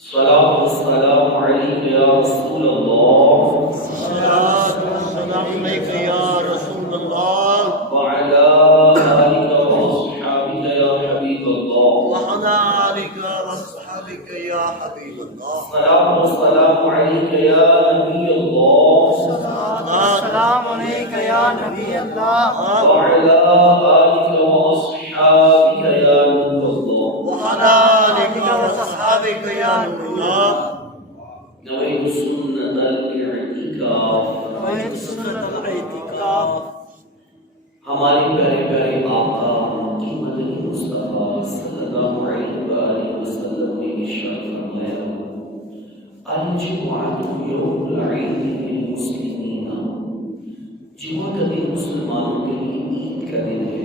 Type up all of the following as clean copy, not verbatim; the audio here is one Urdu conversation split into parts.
الصلاة والسلام عليك يا رسول الله الصلاة والسلام عليك يا رسول الله وعلى آلك وأصحابك يا حبيب الله وعلى آلك وأصحابك يا حبيب الله الصلاة والسلام عليك يا نبي الله السلام عليك يا نبي الله وعلى آلك وأصحابك يا نور الله وعلى آلك وأصحابك يا نور الله نويت سنة الاعتكاف وإن سنة الاعتكاف ہمارے پیارے پیارے آقا کی مدنی مصطفیٰ صلی اللہ علیہ وآلہ وسلم نے ارشاد فرمایا الجمعۃ یوم العید للمسلمین، جمعہ کا دن مسلمانوں کے لیے عید کا دن ہے۔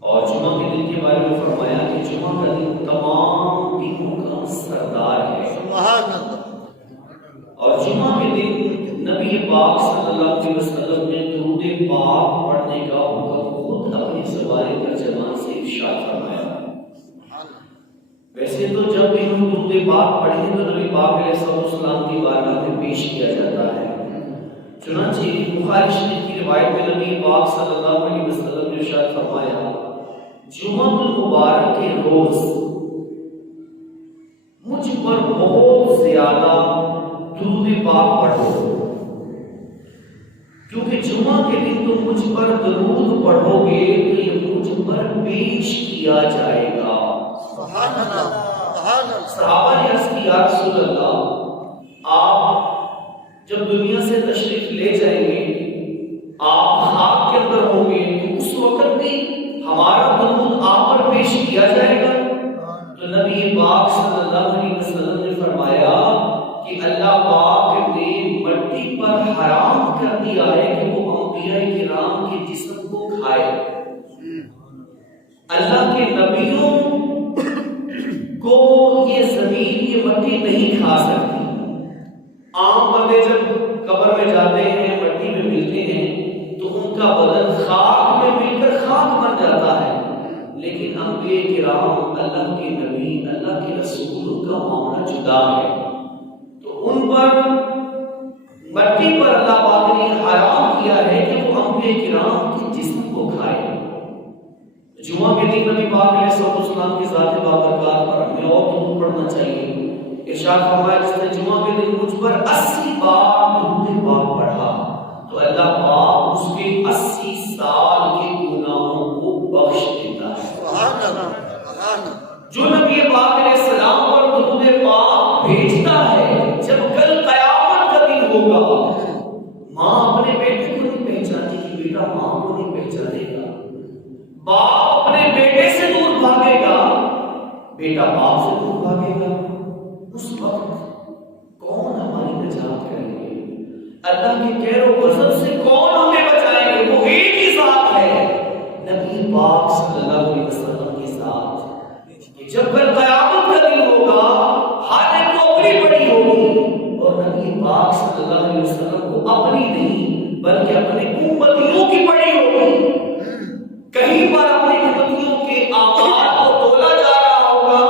اور جمعہ کے دن کے بارے میں فرمایا کہ جمعہ کا دن تمام دنوں کا سردار ہے۔ سبحان اللہ۔ اور جمعہ کے دن نبی پاک صلی اللہ علیہ وسلم نے درود پاک پڑھنے کا حکم خود اپنی زبان ترجمان سے ارشاد فرمایا۔ ویسے تو جب بھی ہم درود پاک پڑھیں تو نبی پاک علیہ السلام کی بارگاہ میں پیش کیا جاتا ہے۔ چنانچہ بخاری شریف کی روایت میں نبی پاک صلی اللہ علیہ وسلم نے ارشاد فرمایا جمعہ المبارک کے روز مجھ پر بہت زیادہ درود پاک پڑھو، کیونکہ جمعہ کے دن تم مجھ پر درود پڑھو گے تو یہ مجھ پر پیش کیا جائے گا۔ سبحان اللہ۔ سبحان اللہ۔ صحابہ نے عرض کی یا رسول اللہ، آپ جب دنیا سے تشریف لے جائیں گے، آپ خاک کے اندر ہوں گے، تو اس وقت بھی ہمارا درود آپ پر پیش کیا جائے گا؟ تو نبی پاک صلی اللہ علیہ وسلم نے فرمایا کہ اللہ پاک نے مٹی پر حرام کر دیا ہے کہ وہ انبیاء کرام کے جسم کو کھائے۔ اللہ کے نبیوں کو یہ زمین یہ مٹی نہیں کھا سکتی۔ عام بندے جب قبر میں جاتے ہیں، مٹی میں ملتے ہیں تو ان کا بدن خاک میں مل کر خاک بن جاتا ہے، لیکن انبیاء کرام، اللہ کے نبی، اللہ کے رسول کا معاملہ جدا ہے۔ تو ان پر مٹی پر اللہ پاک نے حرام کیا ہے کہ وہ انبیاء کرام کے جسم کو کھائے۔ جمعہ کے دن نبی پاک علیہ السلام کی ذات بابرکات پر ہمیں اور درود پڑھنا چاہیے۔ ارشاد فرمایا جس نے جمعہ کے دن مجھ پر 80 بار درود پاک پڑھا تو اللہ پاک اس کے 80 سال کے گناہوں کو بخش دیتا ہے۔ سبحان اللہ۔ سبحان اللہ۔ جو نبی پاک علیہ السلام پر درود پاک بھیجتا ہے، جب کل قیامت کا دن ہوگا، ماں اپنے بیٹے کو نہیں پہچانے گی، بیٹا ماں کو نہیں پہچانے گا، باپ اپنے بیٹے سے دور بھاگے گا، بیٹا باپ سے دور بھاگے گا۔ اس وقت کون ہماری نجات کریں گے؟ اللہ کے کہر و غضب سے کون ہمیں بچائیں گے؟ وہ ایک ہی ذات ہے، نبی پاک صلی اللہ علیہ وسلم کی ذات، کہ جب کل قیامت کا دن ہوگا، ہر ایک کو اپنی پڑی ہوگی، اور نبی پاک صلی اللہ علیہ وسلم کو اپنی نہیں بلکہ اپنے امتیوں کی پڑی ہوگی۔ کہیں پر اپنی امتیوں کے اعمال کو تولا جا رہا ہوگا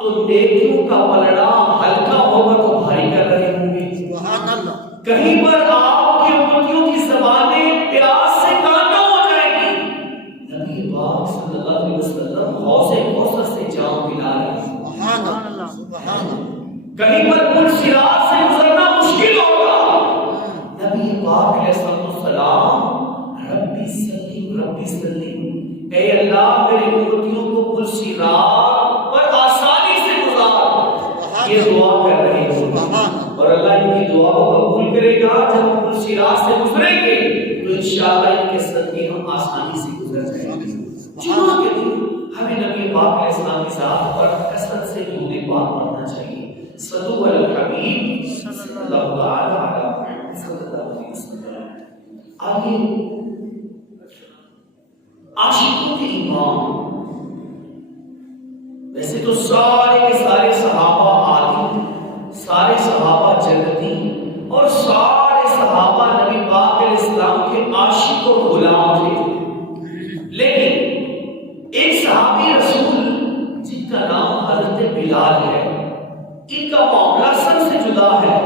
تو نیکیوں کا پلڑا ہلکا ہوگا تو بھاری کر رہے ہوں گے۔ سبحان اللہ۔ کہیں پر آپ کی امتیوں کی زبانیں پیاس سے کانٹا ہو جائیں گی، نبی پاک صلی اللہ علیہ وسلم حوض کوثر سے جام پلا رہے ہیں۔ سبحان اللہ۔ سبحان اللہ۔ کہیں پر پل صراط سے گزرنا مشکل ہوگا، نبی پاک علیہ السلام ربی سلیم ربی سلیم، اے اللہ میرے امتیوں کو پل صراط پر آسانی سے گزار، یہ دعا کر رہے ہیں۔ اور اللہ ان کی دعا کو قبول کرے گا۔ جب ہم پل صراط سے گزریں گے تو انشاءاللہ ان کے صدقے ہم آسانی سے گزر جائیں گے۔ جمعہ کے دن ہمیں نبی پاک علیہ السلام کی ذات پر کثرت سے درود پاک پڑھنا چاہیے۔ صلو علی الحبیب صلی اللہ تعالی علی محمد صلی اللہ علیہ وسلم۔ آگے عاشقوں کے امام، ویسے تو سارے کے سارے صحابہ عادی، سارے صحابہ جنتی، اور سارے صحابہ نبی پاک علیہ السلام کے عاشق و غلام تھے، لیکن ایک صحابی رسول جن کا نام حضرت بلال ہے، ان کا معاملہ سب سے جدا ہے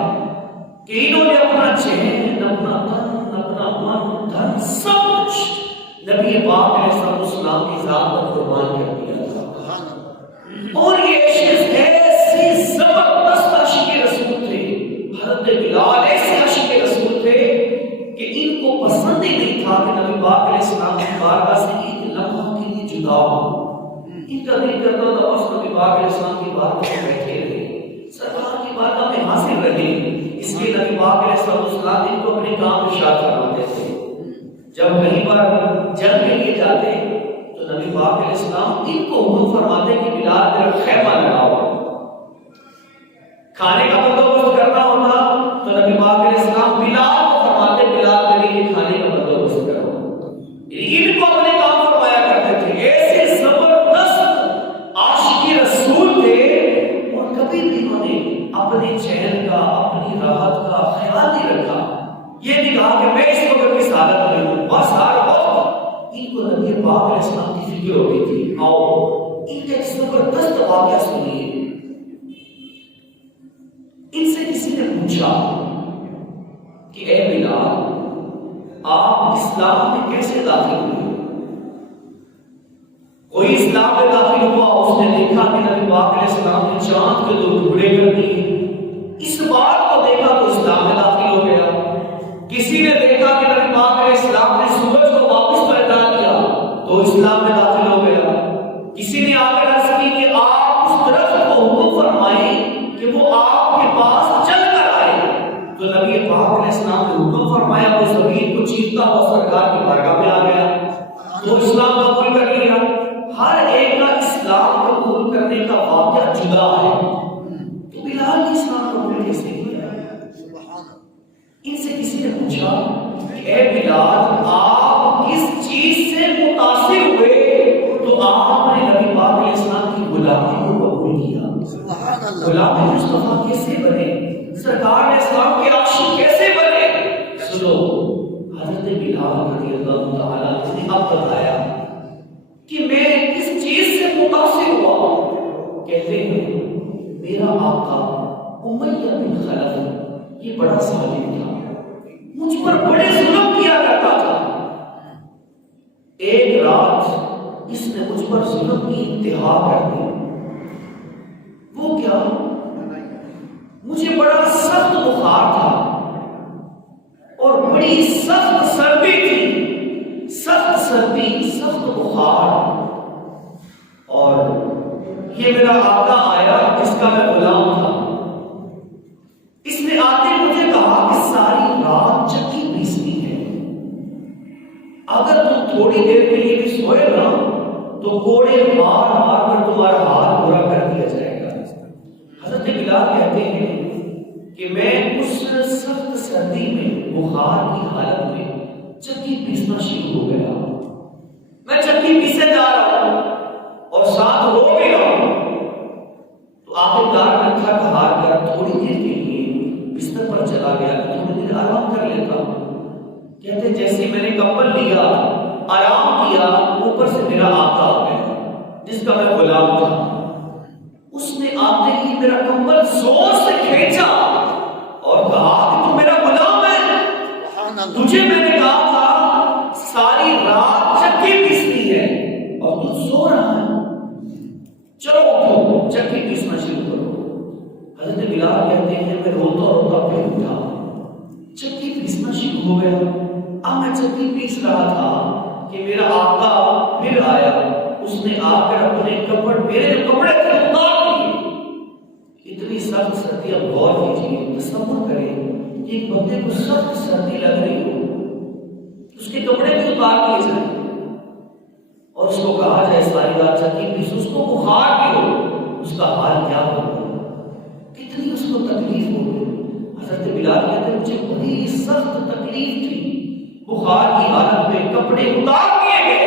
کہ انہوں نے اپنا چین، اپنا تن، اپنا من، دھن، سب کچھ نبی پاک علیہ السلام کی ذات پر قربان کر دیا تھا۔ اور یہ ایسے زبردست عاشق رسول تھے، حضرت بلال ایسے عاشق رسول تھے کہ ان کو پسند ہی نہیں تھا کہ نبی پاک علیہ السلام کی بارگاہ سے ایک لمحہ کے لیے جدا ہو۔ ان کا دل کرتا تھا بس نبی پاک علیہ السلام کی بارگاہ میں بیٹھے رہے، سرکار کی بارگاہ میں حاضر رہے۔ اس لیے نبی پاک علیہ السلام ان کو اپنے کام ارشاد فرماتے تھے۔ جب کہیں پر جنگ کے لیے جاتے تو نبی پاک علیہ السلام ان کو حکم فرماتے کہ بلال میرا خیمہ لگاؤ۔ کھانے کا بندوبست کرنا ہوتا تو نبی پاک علیہ السلام بلال کو فرماتے بلال میرے لیے کھانے کا بندوبست کرو۔ ان کو اپنے کام فرمایا کرتے تھے۔ ایسے زبردست عاشق رسول تھے اور کبھی بھی انہوں نے اپنے چین کا، اپنی راحت کا خیال نہیں رکھا۔ یہ نہیں کہا کہ میں اس وقت کس حالت میں ہوں، بس ہر وقت ان کو نبی پاک علیہ السلام کی فکر ہوتی تھی۔ آؤ ان کا ایک زبردست واقعہ سنیے۔ ان سے کسی نے پوچھا کہ اے بلال، آپ اسلام میں کیسے داخل ہوئے؟ کوئی اسلام میں داخل ہوا، اس نے دیکھا کہ نبی پاک علیہ السلام نے چاند کے 2 ٹکڑے کر دیے، اس بات کو دیکھا تو اسلام میں داخل ہو گیا۔ کسی نے دیکھا کہ نبی پاک علیہ السلام نے سورج کو واپس پیدا کیا تو اسلام میں داخل ہو گیا۔ کسی نے آ کر عرض کی کہ آپ اس درخت کو حکم فرمائیں کہ وہ آپ کے پاس چل کر آئے، تو نبی پاک علیہ السلام نے حکم فرمایا، وہ زمین کو چیرتا ہوا سرکار کی بارگاہ میں آ گیا تو اسلام قبول کر لیا۔ ہر ایک کا اسلام قبول کرنے کا واقعہ جدا ہے۔ تو بلال نے اسلام قبول کیسے کیا؟ ان سے کسی نے پوچھا کہ اے بلال، آپ کس چیز سے متاثر ہوئے تو آپ نے نبی پاک علیہ السلام کی غلامی کو قبول کیا؟ غلام مصطفیٰ کیسے بنے؟ سرکار علیہ السلام کے عاشق کیسے بنے؟ سنو، حضرت بلال رضی اللہ تعالیٰ عنہ نے اب بتایا کہ میں کس چیز سے متاثر ہوا۔ کہتے ہیں میرا آقا امیہ بن خلف یہ بڑا ظالم تھا، مجھ پر بڑے ظلم کیا کرتا تھا۔ ایک رات اس نے مجھ پر ظلم کی انتہا کر دی۔ وہ کیا؟ مجھے بڑا سخت بخار تھا اور بڑی سخت سردی تھی، سخت سردی، سخت بخار، اور یہ میرا آقا آیا جس کا میں غلام تھا۔ اس نے آتے مجھے کہا کہ ساری رات چکی پیسنی ہے، اگر تم تھوڑی دیر کے لیے بھی سوئے نا تو کوڑے مار مار کر تمہارا حال برا کر دیا جائے گا۔ حضرت بلال کہتے ہیں کہ میں اس سخت سردی میں بخار کی حالت میں چکی پیسنا شروع ہو گیا۔ میں چکی پیسے جا رہا ہوں اور ساتھ رو بھی رہا ہوں، تو آخرکار میں تھک ہار کر تھوڑی دیر کے لیے بستر پر چلا گیا کہ تھوڑی دیر آرام کر لیتا ہوں۔ کہتے جیسے میں نے کمبل لیا، آرام کیا، اوپر سے میرا آقا آ گیا جس کا میں غلام تھا۔ اس نے آتے ہی میرا کمبل زور سے کھینچا اور کہا کہ تو میرا غلام ہے، تجھے میں نے کہا تھا ساری رات چکی پیسنی ہے اور تو سو رہا ہے، چلو اٹھو چکی پیسنا شروع کرو۔ حضرت بلال کہتے ہیں میں روتا روتا پھر اٹھا، چکی پیسنا شروع ہو گیا۔ اب میں چکی پیس رہا تھا کہ میرا آقا پھر آیا، اس نے آ کر اپنے کپڑے، میرے کپڑے کو اتار دیے۔ اتنی سخت سردی، اب غور کیجیے، تصور کریں کہ ایک بندے کو سخت سردی لگ رہی ہو، اس کے کپڑے بھی اتار دیے جائیں اور اس کو کہا جائے ساری رات چکی پیس، اس کو بخار بھی ہو، اس کا حال کیا ہوگا؟ کتنی اس کو تکلیف ہوگی۔ حضرت بلال کہتے ہیں مجھے بڑی سخت تکلیف تھی، بخار کی حالت میں کپڑے اتار دیے گئے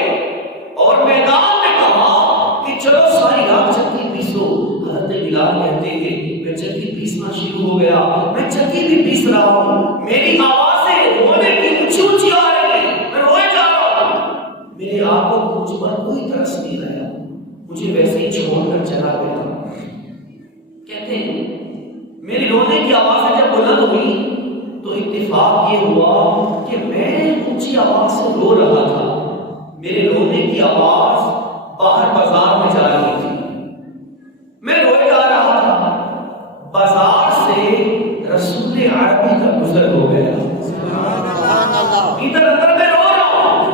اور میدان میں کہا کہ چلو ساری رات چکی پیسو۔ حضرت بلال کہتے ہیں میں چکی پیسنا شروع ہو گیا، میں چکی بھی پیس رہا ہوں، میری آوازیں رونے کی اونچی اونچی آ رہی ہیں، میں روئے جا رہا ہوں۔ میرے آقا کو مجھ پر کوئی ترس نہیں آیا، مجھے ویسے ہی چھوڑ کر چلا گیا۔ کہتے ہیں آوازیں جب بلند ہوئی تو اتفاق یہ ہوا کہ میں اونچی آواز سے رو رہا تھا، میرے رونے کی آواز باہر بازار میں جا رہی تھی، میں روئے جا رہا تھا، بازار سے رسول عربی کا گزر ہو گیا، ادھر اندر میں رو رہا ہوں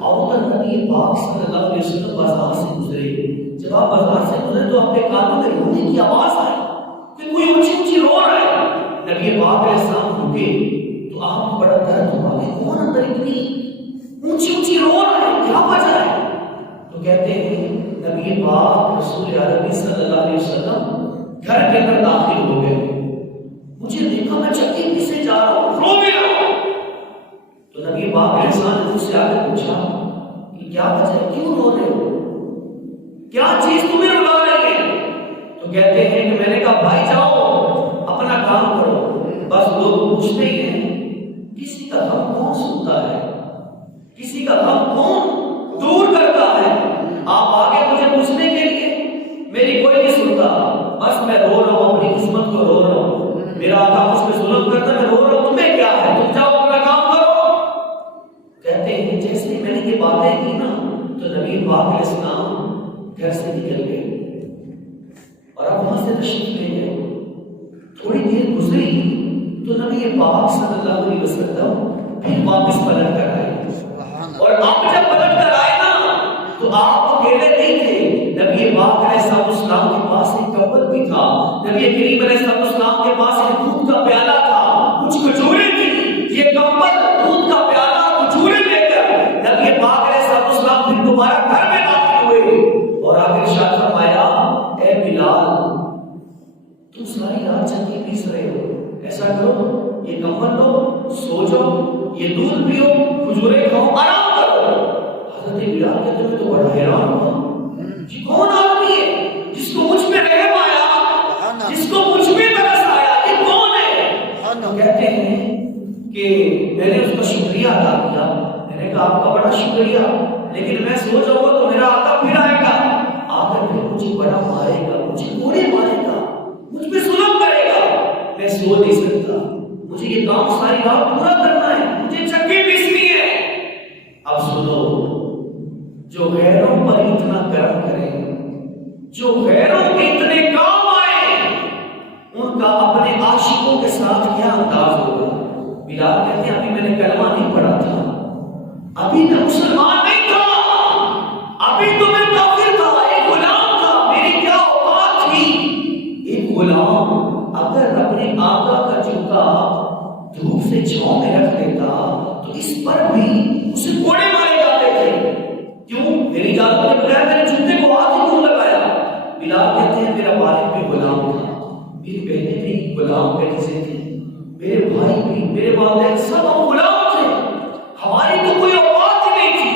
اور ادھر نبی پاک صلی اللہ علیہ وسلم بازار سے گزرے۔ جب آپ بازار سے گزرے تو آپ کے کانوں میں رونے کی آواز آئی کہ کوئی اونچی اونچی رو رہا ہے۔ نبی پاک علیہ السلام رکے تو آپ کو بڑا درد ہوا کہ کون اندر اتنی اونچی اونچی رو رہا ہے، کیا وجہ ہے؟ تو کہتے ہیں نبی پاک رسول عربی صلی اللہ علیہ وسلم گھر کے اندر داخل ہو گئے، مجھے دیکھا میں چکی پیچھے جا رہا ہوں، رو بھی رہا ہوں۔ تو نبی پاک علیہ السلام نے مجھ سے آ کے پوچھا کہ کیا وجہ ہے، کیوں رو رہے ہو، کیا چیز تمہیں رلا رہی ہے؟ تو کہتے ہیں کہ میں نے کہا بھائی جاؤ اپنا کام کرو، بس لوگ پوچھتے ہی ہیں کسی کا غم کون سنتا ہے، کسی کا غم کون دور کرتا ہے، آپ آگے مجھے پوچھنے کے لیے، میری کوئی نہیں سنتا، بس میں رو رہا ہوں، اپنی قسمت کو رو رہا ہوں، میرا آقا مجھ پہ ظلم کرتا ہے، میں رو رہا ہوں، تمہیں کیا ہے، تم جاؤ اپنا کام کرو۔ کہتے ہیں جیسے میں نے یہ باتیں کی نا تو نبی پاک علیہ السلام گھر سے نکل گئے اور اب وہاں سے تشریف لے گئے۔ تھوڑی دیر گزری تو نبی پاک صلی اللہ علیہ وسلم پھر واپس پلٹ کر آئے، اور آپ جب پلٹ کر آئے نا تو آپ اکیلے نہیں تھے، نبی پاک علیہ السلام کے پاس ایک کمبل بھی تھا، نبی کریم علیہ السلام کے پاس ایک دودھ کا پیالہ تھا، کچھ کھجوریں تھی، یہ کمبل، دودھ کا پیالہ، کھجوریں لے کر نبی پاک علیہ السلام پھر دوبارہ گھر میں داخل ہوئے اور آگے ارشاد فرمایا اے بلال تم ساری رات چکی پیس رہے ہو، ایسا کرو یہ کمبل لو، سو جاؤ، یہ دودھ پیو، کھجوریں کھاؤ، آرام کرو۔ حضرت بلال کہتے میں تو بڑا حیران ہوا، یہ کون آدمی ہے جس کو مجھ پہ رحم آیا، جس کو مجھ پہ ترس آیا، یہ کون ہے؟ تو کہتے ہیں کہ میں نے اس کا شکریہ ادا کیا، میں نے کہا آپ کا بڑا شکریہ، لیکن میں سو جاؤں گا تو میرا آقا پھر آئے گا، آ کر پھر مجھے بڑا مارے گا، مجھے کوڑے مارے گا، مجھ پہ ظلم کرے گا، میں سو نہیں سکتا، مجھے یہ کام ساری رات پورا کرنا ہے، مجھے چکی پیسنی ہے۔ اب سنو، جو غیروں پر اتنا کرم کرے، جو غیروں کے اتنے کام آئے، ان کا اپنے عاشقوں کے ساتھ کیا انداز ہوگا۔ بلال کہتے ہیں ابھی میں نے کلمہ نہیں پڑھا تھا، ابھی میں مسلمان نہیں تھا، ابھی تو میں کافر تھا، ایک غلام تھا، میری کیا اوقات تھی۔ ایک غلام اگر اپنے آقا کا جوتا دھوپ سے چھاؤں میں رکھ لیتا تو اس پر بھی اسے کوڑے مارے جاتے تھے، کیوں؟ میری اجازت کے بغیر میرے جوتے کو ہاتھ ہی کیوں لگایا؟ بلال کہتے ہیں میرا والد بھی غلام تھا، میری بہنیں بھی غلام کنیزیں تھیں، میرے بھائی بھی، میرے والدین سب ہم غلام تھے، ہماری تو کوئی اوقات ہی نہیں تھی،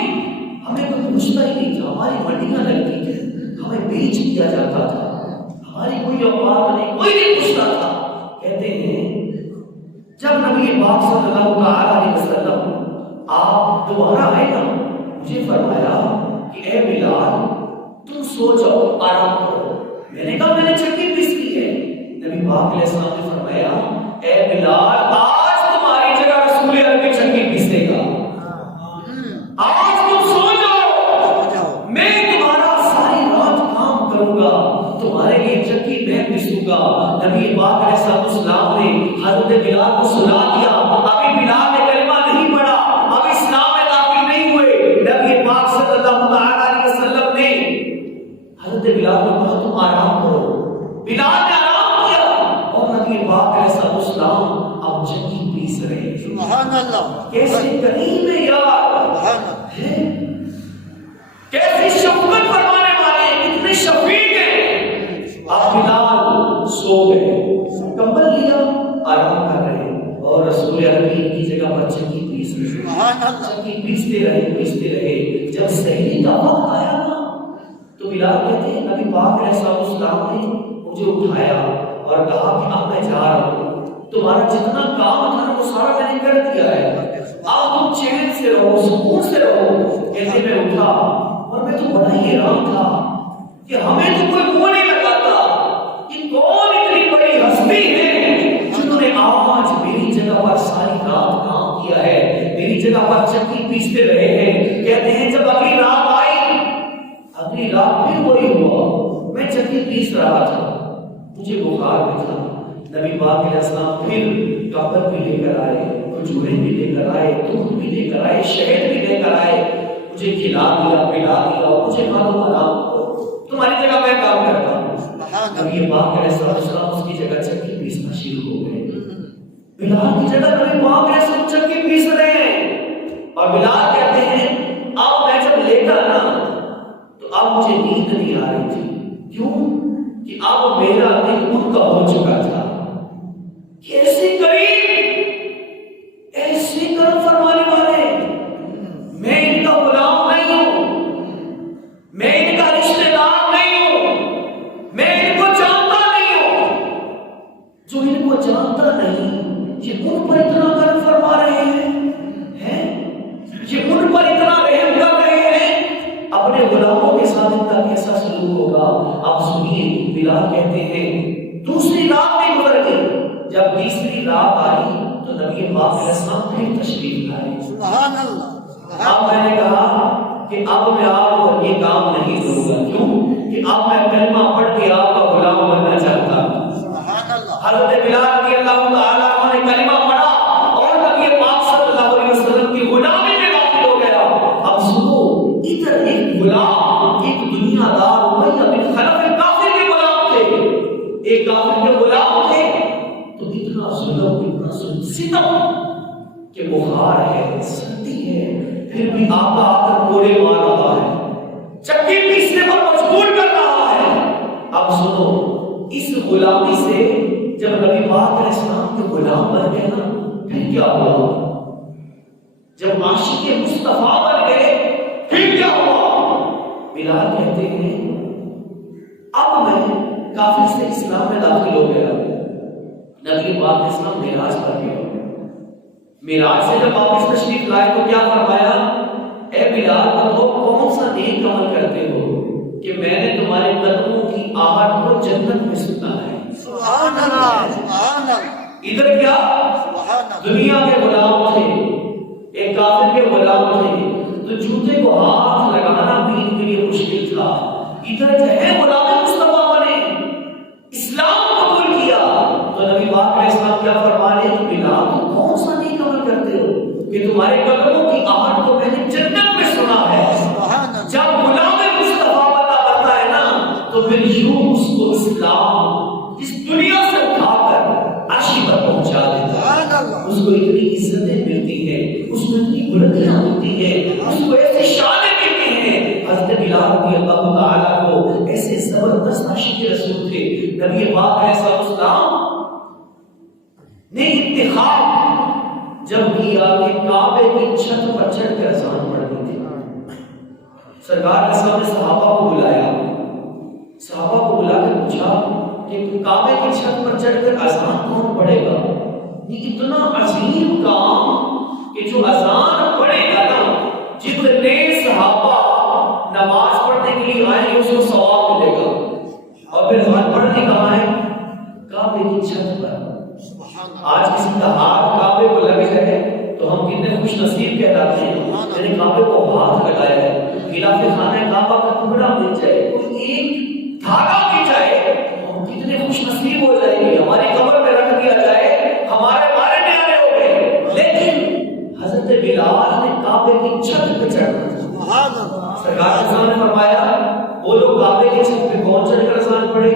ہمیں کوئی پوچھتا ہی نہیں تھا، ہماری منڈیاں لگتی تھیں، ہمیں بیچ دیا جاتا تھا، ہماری کوئی اوقات نہیں، کوئی نہیں پوچھتا تھا۔ کہتے ہیں جب نبی پاک صلی اللہ علیہ وسلم آپ دوبارہ آئے نا، مجھے فرمایا کہ اے بلال تم سو جاؤ، آرام کرو، میں نے کہا میں نے چکی پیس لی ہے۔ نبی پاک علیہ السلام نے فرمایا اے بلال آج تمہاری جگہ رسول عربی چکی پیسے گا، آج تم سو جاؤ، میں تمہارا ساری رات کام کروں گا، تمہارے لیے چکی میں پیسوں گا۔ نبی پاک علیہ السلام نے حضرت بلال کو سنا دیا، ابھی بلال نے کلمہ نہیں پڑھا، اب اسلام میں داخل نہیں ہوئے، نبی پاک صلی اللہ علیہ وسلم نے حضرت بلال کو کہا تم آرام کرو، بلال نے آرام کیا اور نبی پاک علیہ السلام اب چکی پیس رہے ہیں۔ سبحان اللہ، کیسے کریم ہے یار، سبحان اللہ، کیسی شفقت فرمانے والے، کتنے شفیق ہیں۔ اب بلال سو گئے، کمبل لیا، آرام کر رہے ہیں، اور رسول عربی کی جگہ پر چکی پیس رہے، سبحان اللہ، چکی پیستے رہے۔ جب سحری کا وقت آیا نا تو بلال کہتے ہیں نبی پاک علیہ السلام نے مجھے اٹھایا اور کہا کہ اب میں جا رہا ہوں، تمہارا جتنا کام تھا وہ سارا میں نے کر دیا ہے، اب تم چین سے رہو، سکون سے رہو۔ کہتے میں اٹھا اور میں تو بڑا ہی حیران تھا کہ ہمیں تو کوئی منہ نہیں لگاتا، یہ کون اتنی بڑی ہستی ہے جو رہا تھا، مجھے بخار بھی تھا، نبی پاک علیہ السلام پھر کپڑ بھی لے کر آئے، کھجوریں بھی لے کر آئے، دودھ بھی لے کر آئے، شہد بھی لے کر آئے، مجھے کھلا دیا، پلا دیا، مجھے کہا تم آرام کرو، تمہاری جگہ میں کام کرتا ہوں۔ نبی پاک علیہ السلام اس کی جگہ چکی پیسنا شروع ہو گئے۔ بلال کی جگہ نبی پاک علیہ السلام چکی پیس رہے ہیں، اور بلال کہتے ہیں اب میں جب لیٹا نا تو اب مجھے نیند نہیں آ رہی تھی، کیوں کہ اب میرا دل ان کا ہو چکا تھا۔ کیسے قریب، ایسے کرم فرمانے والے، میں ان کا غلام نہیں ہوں، میں ان کا رشتہ دار نہیں ہوں، میں ان کو جانتا نہیں ہوں۔ جو ان کو جانتا نہیں یہ ان پر اتنا کرم فرما رہے ہیں، یہ ان پر اتنا رحم کر رہے ہیں، اپنے غلاموں کے ساتھ ان کا کیسا سلوک ہوگا۔ اب سنیے، بلال کہتے ہیں دوسری رات میں گزر گئی، جب تیسری رات آئی تو نبی پاک علیہ السلام پھر تشریف لائے۔ سبحان اللہ۔ اب میں نے کہا کہ اب میں آپ کو یہ کام نہیں کروں گا، کیوں کہ اب میں کلمہ پڑھ کے آپ کا غلام بننا چاہتا ہوں۔ سبحان اللہ۔ حضرت بلال رضی اللہ تعالیٰ عنہ نے کلمہ پڑھا اور نبی پاک صلی اللہ علیہ وسلم کی غلامی میں داخل ہو گیا۔ اب سنو، ادھر ایک غلام، ایک دنیا دار امیہ بن خلف کافر کے غلام تھے، ایک کافر کے غلام تھے، تو اتنا ظلم، اتنا ستم کہ بخار ہے، سردی ہے، پھر بھی آقا آ کر کوڑے مار رہا ہے، چکی پیسنے پر مجبور کر رہا ہے۔ اب سنو، اس غلامی سے جب نبی پاک علیہ السلام کے غلام بن گئے نا، پھر کیا ہوا؟ جب عاشق مصطفیٰ بن گئے پھر کیا ہوا؟ بلال کہتے ہیں اب میں کافر سے اسلام میں داخل ہو گیا، نبی پاک علیہ السلام معراج پر گئے، معراج سے جب واپس تشریف لائے تو کیا فرمایا؟ اے بلال بتاؤ کون سا نیک عمل کرتے ہو کہ میں نے تمہارے قدموں کی آہٹ کو جنت میں سنا ہے۔ سبحان اللہ، سبحان اللہ۔ ادھر کیا دنیا کے غلام تھے، ایک کافر کے غلام تھے، تو جوتے کو ہاتھ لگانا بھی ان کے لیے مشکل تھا، ادھر جو ہے غلام مصطفیٰ بنے، اسلام قبول کیا، تو نبی پاک علیہ السلام کیا فرما رہے ہیں؟ بلال تم کون سا نیک عمل کرتے ہو کہ تمہارے قدموں کی آہٹ کو میں نے جنت میں سنا ہے۔ جب غلام مصطفیٰ بنتا ہے نا تو پھر یوں اس کو اسلام اس دنیا سے اٹھا کر عرش پر پہنچا دیتا ہے، اس کو اتنی عزتیں ملتی ہیں، اس کو اتنی بلندیاں ملتی ہیں، اس کو ایسی شانیں ملتی ہیں۔ حضرت بلال رضی اللہ تعالیٰ کو ایسے زبردست عاشق رسول تھے، نبی پاک علیہ السلام نے انتخاب جب کیا کہ کعبے کی چھت پر چڑھ کر اذان پڑھنی تھی، سرکار نے سامنے صحابہ کو بلایا، صحابہ کو بلا کر پوچھا کہ کعبے کی چھت پر چڑھ کر اذان کون پڑھے گا؟ یہ اتنا عظیم کام کہ جو اذان پڑھے گا نا، جتنے صحابہ نماز پڑھنے کے لیے آئیں گے اس کو ثواب ملے گا، اور پھر اذان پڑھنے کہاں ہے؟ کعبے کی چھت پر۔ آج کسی کا ہاتھ کعبے کو لگ جائے تو ہم کتنے خوش نصیب کہلاتے ہیں، میں نے کعبے کو ہاتھ لگایا ہے، غلاف خانہ کعبہ کا ٹکڑا مل جائے، کوئی ایک دھاگا مل جائے تو ہم کتنے خوش نصیب ہو جائیں گے، ہماری قبر میں رکھ دیا جائے ہمارے بارے میں آنے ہو گئے۔ لیکن حضرت بلال نے کعبے کی چھت پہ چڑھنا تھا، سرکار نے فرمایا وہ لوگ کعبے کی چھت پہ کون چڑھ کر اذان پڑھے؟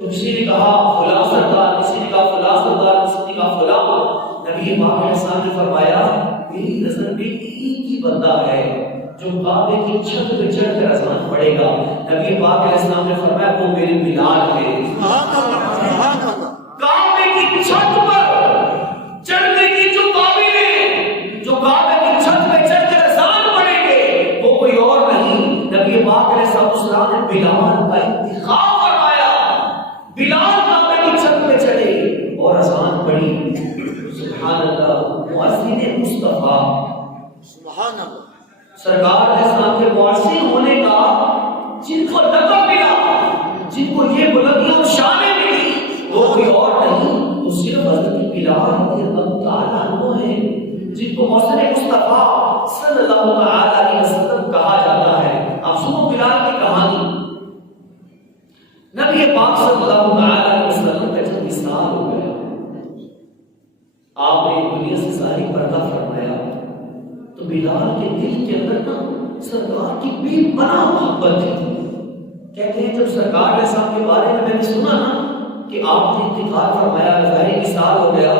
تو کسی نے کہا فلاں سردار، کسی نے کہا فلاں سردار، کسی نے کہا فلاں۔ نبی پاک علیہ السلام نے فرمایا میری نظر میں ایک ہی بندہ ہے جو کعبے کی چھت پہ چڑھ کر اذان پڑھے گا۔ نبی پاک علیہ السلام نے فرمایا وہ میرے بلال ہے۔ کعبے کی چھت پر چڑھنے کی جو قابل ہے، جو کعبے کی چھت پہ چڑھ کر اذان پڑھیں گے، وہ کوئی اور نہیں، نبی پاک علیہ السلام نے بلال کا انتخاب فرمایا۔ بلال کعبے کی چھت پہ چڑھے اور اذان پڑھی۔ سبحان اللہ، مؤذن مصطفیٰ، سبحان اللہ۔ سرکار علیہ السلام کے مؤذن ہونے کا جن کو لقب ملا، جن کو یہ بلندیاں اور شانیں ملی، وہ کوئی اور نہیں، وہ صرف حضرت بلال رضی اللہ تعالیٰ عنہ ہیں، جن کو مؤذن مصطفیٰ صلی اللہ علیہ وسلم کہا جاتا ہے۔ اب سنو بلال کی کہانی۔ نبی پاک صلی اللہ علیہ وسلم کا جب وصال ہو گیا، آپ نے دنیا سے ساری پردہ فرمایا، تو بلال کے دل کے اندر نا سرکار کی بے پناہ محبت تھی۔ کہتے ہیں جب سرکار علیہ السلام کے بارے میں نے سنا نا کہ آپ نے انتقال فرمایا، ظاہری وصال ہو گیا،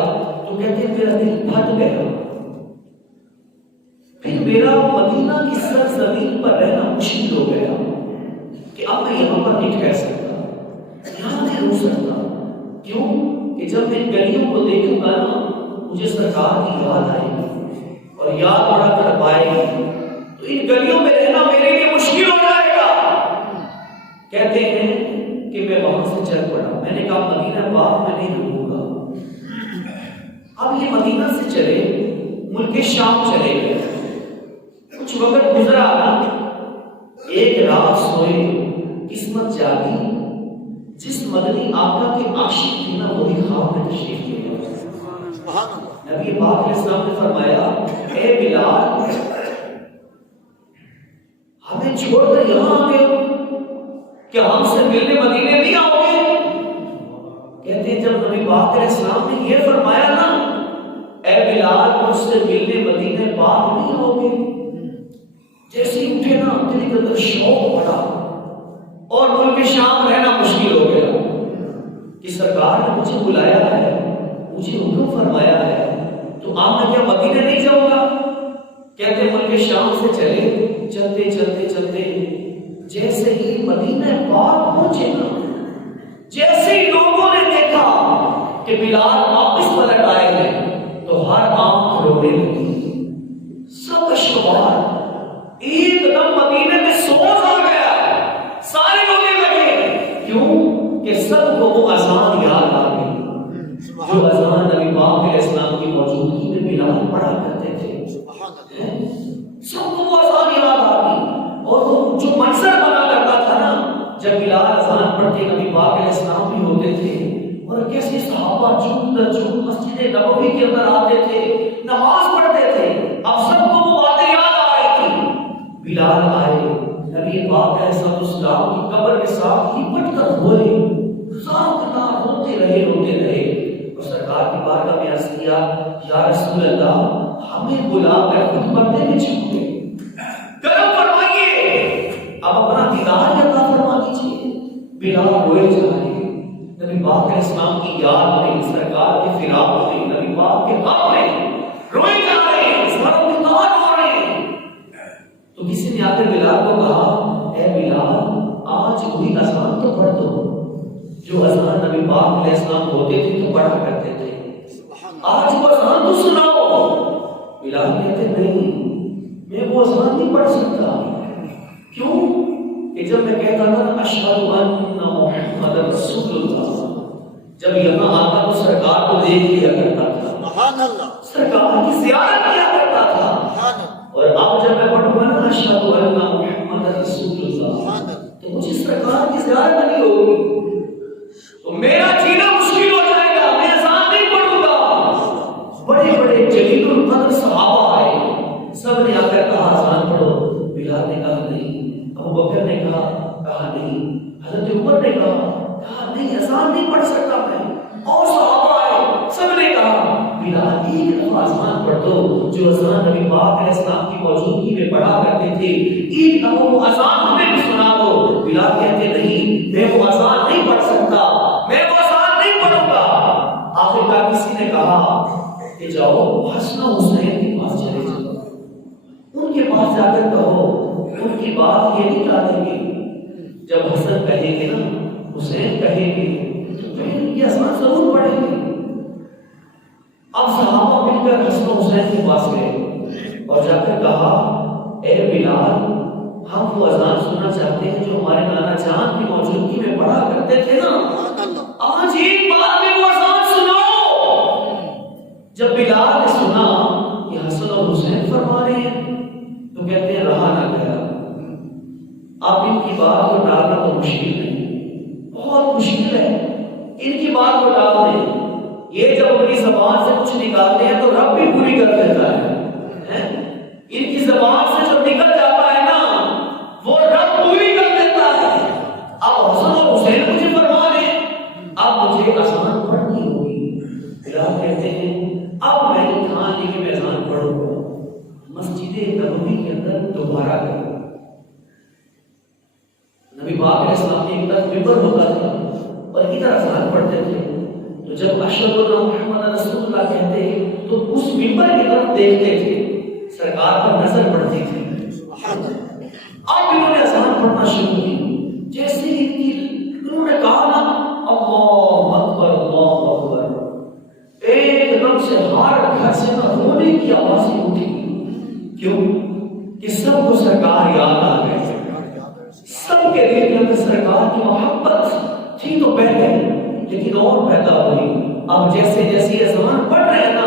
تو کہتے ہیں میرا دل پھٹ گیا، پھر میرا مدینہ کی سرزمین پر رہنا مشکل ہو گیا کہ اب میں یہاں پر نہیں ٹھہر سکتا، یہاں نہیں رک سکتا۔ کیوں کہ جب میں گلیوں کو دیکھوں گا نا مجھے سرکار کی یاد آئے گی اور یاد بڑا کر پائے گی، تو ان گلیوں میں رہنا میرے لیے مشکل ہو جائے گا۔ کہتے ہیں کہ میں وہاں سے چل پڑا، میں نے کہا مدینہ پاک میں نہیں رکوں گا۔ اب یہ مدینہ سے چلے ملک شام چلے گئے، کچھ وقت گزرا، ایک رات سوئے، قسمت جاگی، جس مدنی آقا کے عاشق تھی نا وہی خواب میں تشریف لے گیا۔ نبی پاک علیہ السلام نے فرمایا اے بلال ہمیں چھوڑ کر یہاں آ گئے ہو، کیا ہم سے ملنے مدینے نہیں آؤ گے؟ کہتے ہیں جب نبی پاک علیہ السلام نے یہ فرمایا نا اے بلال مجھ سے ملنے مدینے پاک نہیں آؤ گے، جیسے ہی اٹھے نا دل کے اندر شوق پڑا اور ملک شام رہنا مشکل ہو گیا کہ سرکار نے مجھے بلایا ہے، مجھے حکم فرمایا ہے، تو آپ میں کیا مدینے نہیں جاؤں گا؟ کہتے ہیں ملک شام سے چلے، چلتے چلتے چلتے جیسے ہی مدینہ پاک پہنچے نا، جیسے ہی لوگوں نے دیکھا کہ بلال واپس پلٹ آئے ہیں تو ہر آنکھ رونے لگی، سب اشکبار ایک دم مدینے میں سوز آ گیا، سارے رونے لگے۔ کیوں کہ سب کو وہ اذان یاد آ گئی جو اذان نبی پاک علیہ السلام کی موجودگی میں بلال پڑھا کرتے تھے، سب کو وہ اذان یاد آ گئی۔ اور وہ جو منظر بنا کرتا تھا نا جب بلال اذان پڑھتے نبی پاک علیہ السلام بھی ہوتے تھے اور کیسے صحابہ جھوم در جھوم مسجد نبوی کے اندر آتے تھے، نماز پڑھتے تھے، اب سب کو وہ باتیں یاد آ رہی تھی۔ بلال آئے، نبی پاک علیہ السلام کی قبر کے ساتھ لپٹ کر روئے، روتے رہے اور سرکار کی بارگاہ میں عرض کیا یا رسول اللہ ہمیں بلا کر خود پردے میں چھپ گئے، کرم فرمائیے، اب اپنا دیدار عطا فرما دیجیے۔ بلال روئے جا رہے، نبی پاک علیہ السلام کی یاد میں، سرکار کے فراق میں، نبی پاک کے غم میں روئے جا رہے ہیں، ساروں کے دار ہو رہے ہیں۔ تو کسی نے آ کر بلال کو کہا اے بلال آج وہی اذان تو پڑھ دو جو اذان نبی پاک علیہ السلام ہوتے تھے تو پڑھا کرتے تھے، آج وہ اذان تو سناؤ۔ بلال کہتے نہیں میں وہ اذان نہیں پڑھ سکتا، کیوں کہ جب میں کہتا تھا نا اشہد ان محمد رسول اللہ، جب یہاں آتا تو سرکار کو دیکھ لیا کرتا تھا، سرکار کی زیارت کیا کرتا تھا، اور اب جب میں پڑھوں گا نا اشہد ان محمد رسول اللہ تو مجھے سرکار کی زیارت نہیں ہوگی، تو میرا جینا مشکل ہو جائے گا، میں اذان نہیں پڑھوں گا۔ بڑے بڑے جلیل القدر صحابہ آئے، سب نے آ کر کہا اذان پڑھو، بلال نے کہا نہیں، ابو بکر نے کہا نہیں، حضرت عمر نے کہا نہیں اذان نہیں پڑھ سکتا میں، اور صحابہ آئے، سب نے کہا بلال ایک دفعہ اذان پڑھ دو جو اذان نبی پاک علیہ السلام کی موجودگی میں پڑھا کرتے تھے، ایک دفعہ وہ اذان ہمیں بھی سنا دو۔ بلال کہتے نہیں میں وہ اذان نہیں پڑھ سکتا، میں وہ اذان نہیں پڑھوں گا۔ آخر کار کسی نے کہا کہ جاؤ حسن و حسین کے پاس چلے جاؤ، ان کے پاس جا کر کہو، ان کی بات یہ نہیں ٹالیں گے، جب حسن کہیں گے نا حسین کہیں گے تو پھر یہ اذان ضرور پڑھیں گے۔ اب صحابہ مل کر حسن و حسین کے پاس گئے اور جا کر کہا اے بلال ہم وہ اذان سننا چاہتے ہیں جو ہمارے نانا جان کی موجودگی میں پڑھا کرتے تھے نا، آج ایک بار میں وہ اذان سناؤ۔ جب بلال نے سنا کہ حسن اور حسین فرما رہے ہیں تو کہتے ہیں رہا نہ گیا، اب ان کی بات کو ٹالنا تو مشکل نہیں، بہت مشکل ہے، ان کی بات کو ٹال دیں۔ یہ جب اپنی زبان سے کچھ نکالتے ہیں تو رب بھی پوری کر دیتا ہے، ان کی زبان سے جو نکل جاتا ہے نا وہ رب پوری کر دیتا ہے۔ اب حسن اور حسین مجھے آگے اذان پڑھنی ہوگی۔ بلال کہتے ہیں اب میں نے ٹھان لی کہ میں اذان پڑھوں گا، مسجد نبوی کے اندر دوبارہ گیا۔ نبی پاک علیہ السلام کے ایک طرف ممبر ہوتا تھا اور ادھر اذان پڑھتے تھے، تو جب اشہد ان محمد رسول اللہ کہتے تو اس ممبر کی طرف دیکھتے تھے، سرکار پر نظر پڑتی تھی۔ اب انہوں نے اذان پڑھنا شروع کی، جیسے ہی انہوں نے کہا نا اللہ اکبر اللہ اکبر، ایک دم سے ہر گھر سے نہ رونے کی آوازیں اٹھی۔ کیوں؟ کہ سب کو سرکار یاد آ گئے، سب کے دل کے اندر سرکار کی محبت تھی تو پہلے، لیکن اور پیدا ہوئی۔ اب جیسے جیسے اذان پڑھ رہے ہیں نا،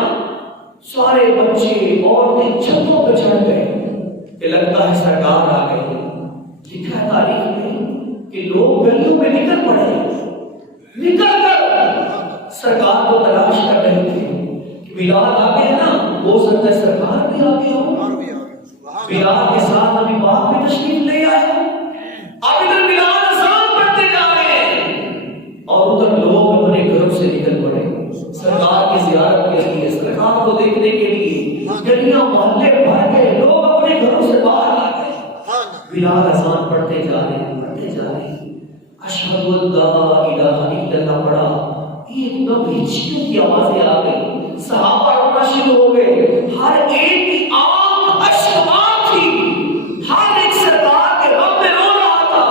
سارے بچے عورتیں چھتوں پہ چڑھ گئے کہ لگتا ہے سرکار آ گئے۔ لکھا ہے تاریخ میں کہ لوگ گلیوں میں نکل پڑے، نکل کر سرکار کو تلاش کر رہے تھے کہ بلال آ گئے نا، ہو سکتا ہے سرکار بھی آ گئے ہو۔ بلال کے ساتھ نبی پاک بھی تشریف لے آئے۔ اب ادھر بلال اذان پڑھتے جا رہے ہیں اور ادھر لوگ اپنے گھروں سے نکل پڑے سرکار کی زیارت کے لیے، سرکار کو دیکھنے کے لیے۔ گلیاں محلے بھر گئے، لوگ اپنے گھروں سے باہر آ گئے۔ بلال اذان پڑھتے جا رہے ہیں، پڑھتے جا رہے ہیں، اشہد ان لا الہ الا اللہ پڑھا، ایک دم ہچکیوں کی آوازیں آ گئی، صحابہ رونا شروع ہو گئے، ہر ایک کی آنکھ اشکبار تھی، ہر ایک سرکار کے غم میں رو رہا تھا۔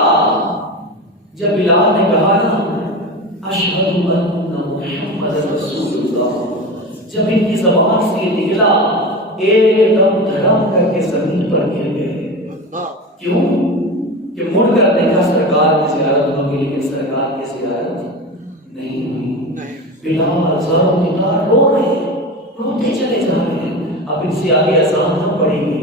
جب بلال نے کہا نا اشہد ان محمد رسول اللہ، جب ان کی زبان سے نکلا، ایک دم دھڑم کر کے زمین پر گر گئے۔ کیوں؟ کہ مڑ کر دیکھا سرکار کی زیارت ہوگی، لیکن سرکار کی زیارت نہیں ہوئی۔ بلال ہزاروں کی طرح رو رہے ہیں، روتے چلے جا رہے ہیں۔ اب ان سے آگے اذان نہ پڑے گی۔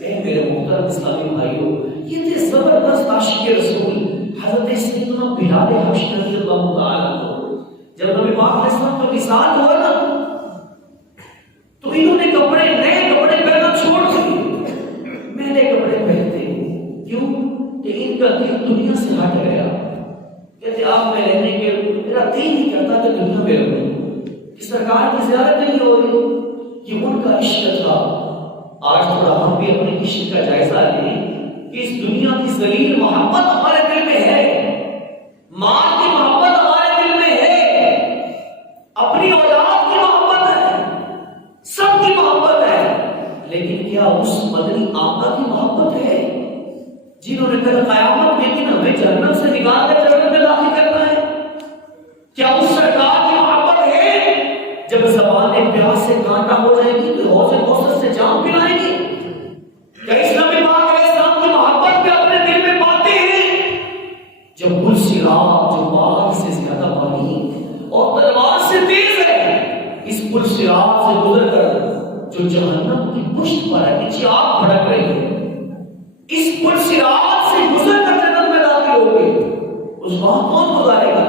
اے میرے محترم اسلامی بھائیوں، یہ تھے زبردست عاشق رسول حضرت سیدنا بلال حبشی رضی اللہ تعالیٰ عنہ۔ جب نبی پاک علیہ السلام کا وصال ہوا نا، تو انہوں نے کپڑے، نئے کپڑے پہننا چھوڑ دیے، میلے کپڑے پہنتے۔ کیوں؟ کہ ان کا دل دنیا سے ہٹ گیا۔ کہتے آپ میں رہنے کے میرا دل نہیں کرتا کہ دنیا میں رہوں، کہ سرکار کی زیارت نہیں ہو رہی۔ یہ ان کا عشق تھا۔ آج تھوڑا ہم بھی اپنے عشق کا جائزہ لیں کہ اس دنیا کی ذلیل محبت ہمارے دل میں ہے، مال کی محبت ہمارے دل میں ہے، اپنی اولاد کی محبت ہے، سب کی محبت ہے، لیکن کیا اس مدنی آقا کی محبت ہے جنہوں نے کل قیامت کے دن ہمیں جہنم سے نکال کر جنت میں داخل کرنا ہے؟ کیا اس سرکار کی محبت ہے جب زبان پیاس سے کانٹا ہو جائے گی تو حوض کوثر سے جام پلائے گی؟ کیا اس نبی پاک علیہ السلام کی محبت پہ اپنے دل میں پاتے ہیں جب پل صراط جو پہاڑ سے زیادہ باریک اور تلوار سے تیز ہے، اس پل صراط سے گزر کر جو جہنم کی پشت پر ہے، نیچے آگ بھڑک رہی ہے، اس پل صراط سے گزر کر جنت میں داخل ہو گئے، اس وہاں کون گزارے گا؟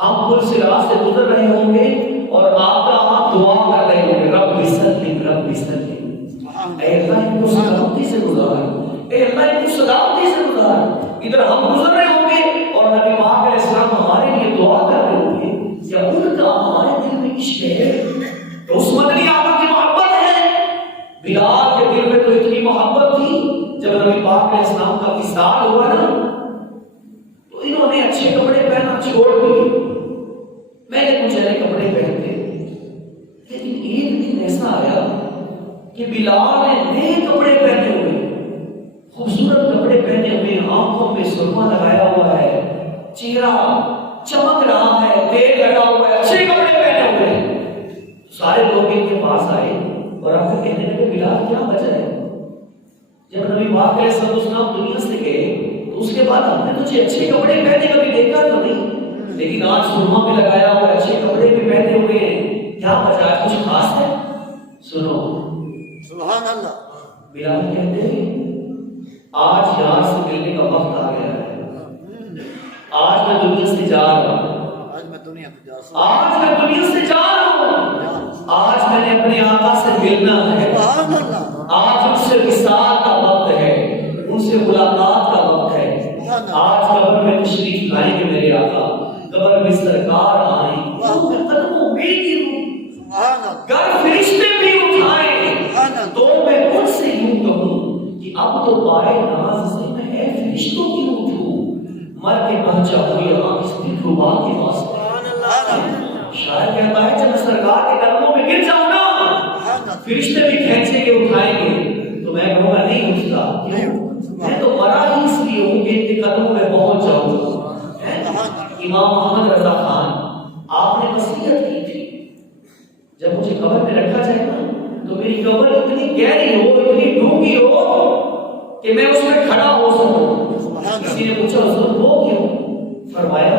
ہم پل صراط سے گزر رہے ہوں گے اور آپ کا آپ دعا کر رہے ہوں گے، رب سلم رب سلم، اے اللہ ان کو سلامتی سے گزار، اے اللہ ان کو سلامتی سے گزار۔ ادھر ہم گزر رہے ہوں گے اور نبی پاک علیہ السلام ہمارے لیے دعا کر رہے ہوں گے۔ یا ان کا ہمارے دل میں عشق ہے تو اس مدنی آقا کی محبت ہے۔ بلال کے دل میں تو اتنی محبت تھی، جب نبی پاک علیہ السلام کا وصال ہوا نا تو انہوں نے اچھے کپڑے پہننا چھوڑ دیے، میں نے کچھ نئے کپڑے پہنتے۔ لیکن ایک دن ایسا آیا کہ بلال نے نئے کپڑے پہنے ہوئے، خوبصورت کپڑے پہنے ہوئے، آنکھوں میں سرما لگایا ہوا ہے، چہرہ چمک رہا ہے، تیل لگا ہوا ہے، اچھے کپڑے پہنے ہوئے۔ سارے لوگ ان کے پاس آئے اور آ کر کہنے لگے بلال کیا وجہ ہے؟ جب نبی پاک علیہ السلام دنیا سے گئے تو اس کے بعد ہم نے تجھے اچھے کپڑے پہنے کبھی دیکھا تو نہیں، لیکن آج سرما بھی لگایا ہوا ہے، اچھے کپڑے بھی پہنے ہوئے ہیں، کیا وجہ ہے؟ کچھ خاص ہے؟ سنو، سبحان اللہ۔ بلال کہتے ہیں آج یار سے ملنے کا وقت آ گیا ہے، آج میں دنیا سے جا رہا ہوں، آج میں دنیا سے جا رہا ہوں، آج میں نے اپنے آقا سے ملنا ہے، آج ان سے وصال کا وقت ہے، ان سے ملاقات کا وقت ہے، آج قبر میں تشریف لائیں گے میرے آقا، قبر میں سرکار آئیں تو میں قدموں میں گروں، گر فرشتے بھی اٹھائیں تو میں مجھ سے یوں کہوں کہ اب تو پائے ناز سے میں اے فرشتوں کیوں اٹھوں، مر کے پہنچا ہوں یہاں اس دل ربا کے واسطے۔ شاعر کہتا ہے جب میں سرکار کے قدموں میں گر جاؤں نا، فرشتے بھی کھینچیں گے اٹھائیں گے تو میں کہوں گا نہیں اٹھتا، میں تو مرا ہی اس لیے ہوں کہ ان کے قدموں میں پہنچ جاؤں۔ امام محمد رضا خان آپ نے وصیت کی تھی جب مجھے قبر میں رکھا جائے نا تو میری قبر اتنی گہری ہو، اتنی ڈونگی ہو کہ میں اس میں کھڑا ہو سکوں۔ کسی نے پوچھا حضور وہ کیوں؟ فرمایا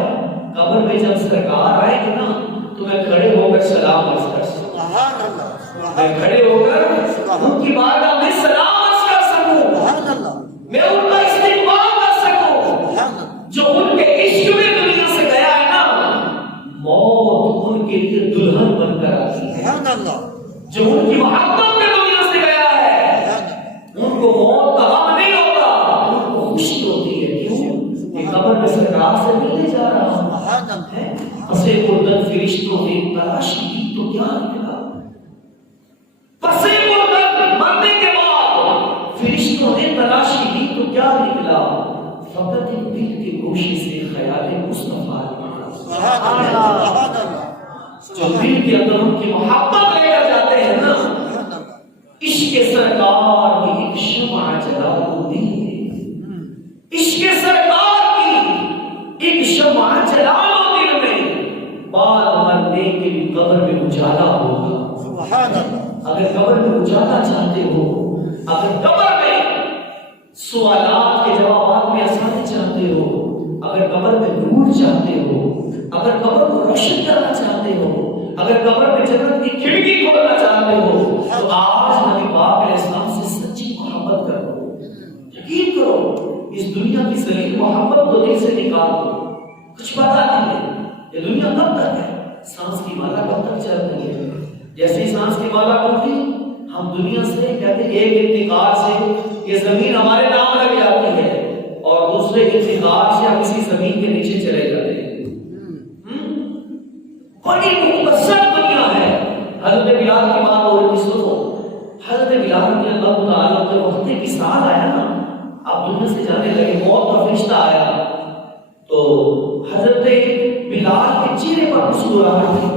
قبر میں جب سرکار آئے گے نا تو میں کھڑے ہو کر سلام عرض کر سکوں، میں کھڑے ہو کر ان کی بارگاہ میں سلام عرض کر سکوں، میں ان کا استقبال کر سکوں۔ جو ان کے عشق میں دنیا سے گیا ہے نا، موت ان کے لیے دلہن بن کر آتی ہے۔ جو ان کی محبت میں دنیا سے گیا ہے ان کو موت کا غم نہیں ہوتا، ان کو خوشی ہوتی ہے۔ کیوں؟ کہ قبر میں سرکار سے ملنے جا رہا ہوں۔ پسے مردن فرشتوں نے تلاشی کی تو کیا نکلا، پسے مردن مرنے کے بعد فرشتوں نے تلاشی کی تو کیا نکلا، فقط ایک دل کی گوشے سے خیال مصطفیٰ جو دل کے اندر ان کی محبت لے کر جاتے ہیں نا، عشق سرکار کی ایک شمع جلا دو دل میں، عشق سرکار کی ایک شمع جلا دو دل میں، بعد مرنے کے بھی قبر میں اجالا ہوگا۔ اگر قبر میں اجالا چاہتے ہو، اگر قبر میں سوالات کے جوابات میں آسانی چاہتے ہو، اگر قبر میں نور چاہتے ہو، اگر قبر کو روشن کرنا چاہتے ہو، اگر قبر میں جنت کی کھڑکی کھولنا چاہتے ہو تو آج نبی پاک علیہ السلام سے سچی محبت کرو، یقین کرو، اس دنیا کی ذلیل محبت کو دل سے نکال دو۔ کچھ پتا نہیں ہے یہ دنیا کب تک ہے، سانس کی مالا کب تک چل رہی ہے، جیسے ہی سانس کی مالا ٹوٹی ہم دنیا سے کہتے ہیں ایک انتقال سے یہ زمین ہمارے نام لگ جاتی ہے اور دوسرے انتقال سے ہم اسی زمین کے نیچے چلے جاتے ہیں۔ بڑی مقصد دنیا ہے۔ حضرت بلال کی بات ہو رہی تھی، سنو، حضرت بلال رضی اللہ تعالیٰ کے وقت وصال آیا نا، آپ دنیا سے جانے لگے، موت کا فرشتہ آیا تو حضرت بلال کے چہرے پر مسکراہٹ تھی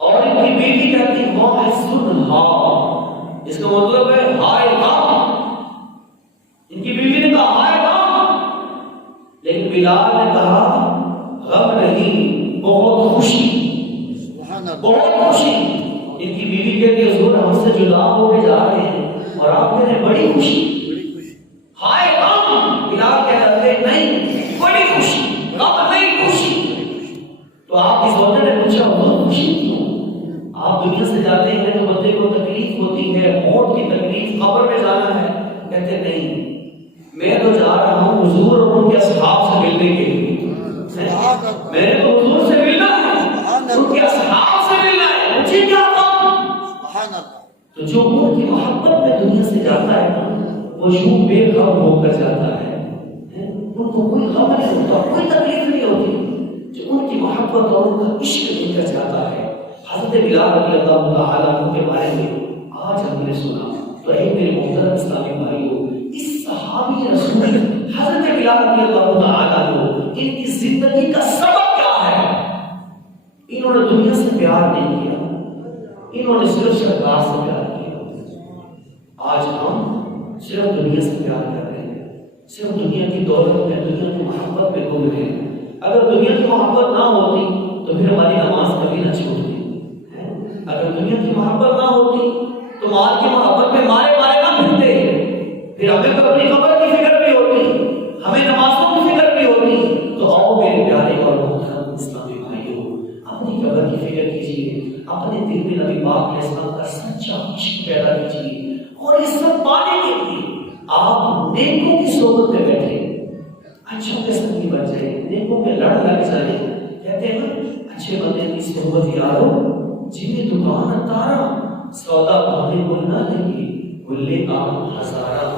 اور ان کی بیوی کہتی محسن ہاں، اس کا مطلب ہے ہائے غم۔ ان کی بیوی نے کہا ہائے غم، لیکن بلال نے کہا غم نہیں، بہت خوشی، بہت خوشی۔ ان کی بیوی کہتی ہے حضور ہم سے جدا ہو کے جا رہے ہیں اور آپ کہتے ہیں بڑی خوشی، ہائے غم۔ بلال کہتے ہیں نہیں بڑی خوشی، غم نہیں خوشی۔ تو آپ کی زوجہ نے پوچھا بہت خوشی کیوں؟ آپ دنیا سے جاتے ہیں تو بندے کو تکلیف ہوتی ہے، موت کی تکلیف، قبر میں جانا ہے۔ کہتے نہیں میں تو جا رہا ہوں حضور اور ان کے اصحاب سے ملنے کے لیے، میں نے تو حضور سے ملنا ہے، ان کے اصحاب سے ملنا ہے، مجھے کیا غم۔ تو جو ان کی محبت میں دنیا سے جاتا ہے نا وہ یوں بے غم ہو کر جاتا ہے، ان کو کوئی غم نہیں ہوتا، کوئی تکلیف نہیں ہوتی، جو ان کی محبت اور ان کا عشق لے کر جاتا ہے۔ حضرت بلال رضی اللہ تعالیٰ عنہ کے بارے میں آج ہم نے سنا تو اے میرے محترم اسلامی بھائیوں، اس صحابی رسول حضرت بلال رضی اللہ تعالیٰ عنہ ان کی زندگی کا سبب کیا ہے؟ انہوں نے دنیا سے پیار نہیں کیا، انہوں نے صرف سرکار سے پیار کیا۔ آج ہم صرف دنیا سے پیار کر رہے ہیں، صرف دنیا کی دولت میں، دنیا کی محبت میں گم رہے ہیں۔ اگر دنیا کی محبت نہ ہوتی تو پھر ہماری نماز کبھی نہ چھوٹتی، اگر دنیا کی محبت نہ ہوتی تو مال کی محبت میں مارے مارے نہ پھرتے، پھر ہمیں تو اپنی قبر کی فکر بھی ہوتی، ہمیں نمازوں کی فکر بھی ہوتی۔ تو آؤ میرے پیارے اور محترم اسلامی بھائیوں، اپنی قبر کی فکر کیجیے، اپنے دل میں نبی پاک علیہ السلام کا سچا عشق پیدا کیجیے، اور یہ سب پانے کے لیے آپ نیکوں کی صحبت میں بیٹھے، اچھوں کے سنگی بن جائے، نیکوں کے لڑ لگ جائے۔ کہتے ہیں اچھے بندے کی صحبت یارو جنہیں دکان تارا، سودا بھانے کو نہ لگی گلے عام ہزارہ۔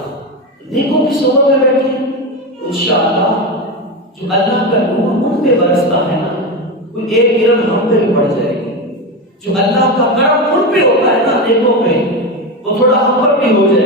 نیکوں کی صحبت میں بیٹھے انشاءاللہ جو اللہ کا نور ان پہ برستا کوئی ایک کرن ہم پہ بھی پڑ جائے گی. جو اللہ کا کرم ان پہ ہوتا ہے نا نیکوں پہ، وہ تھوڑا ہم پر بھی ہو جائے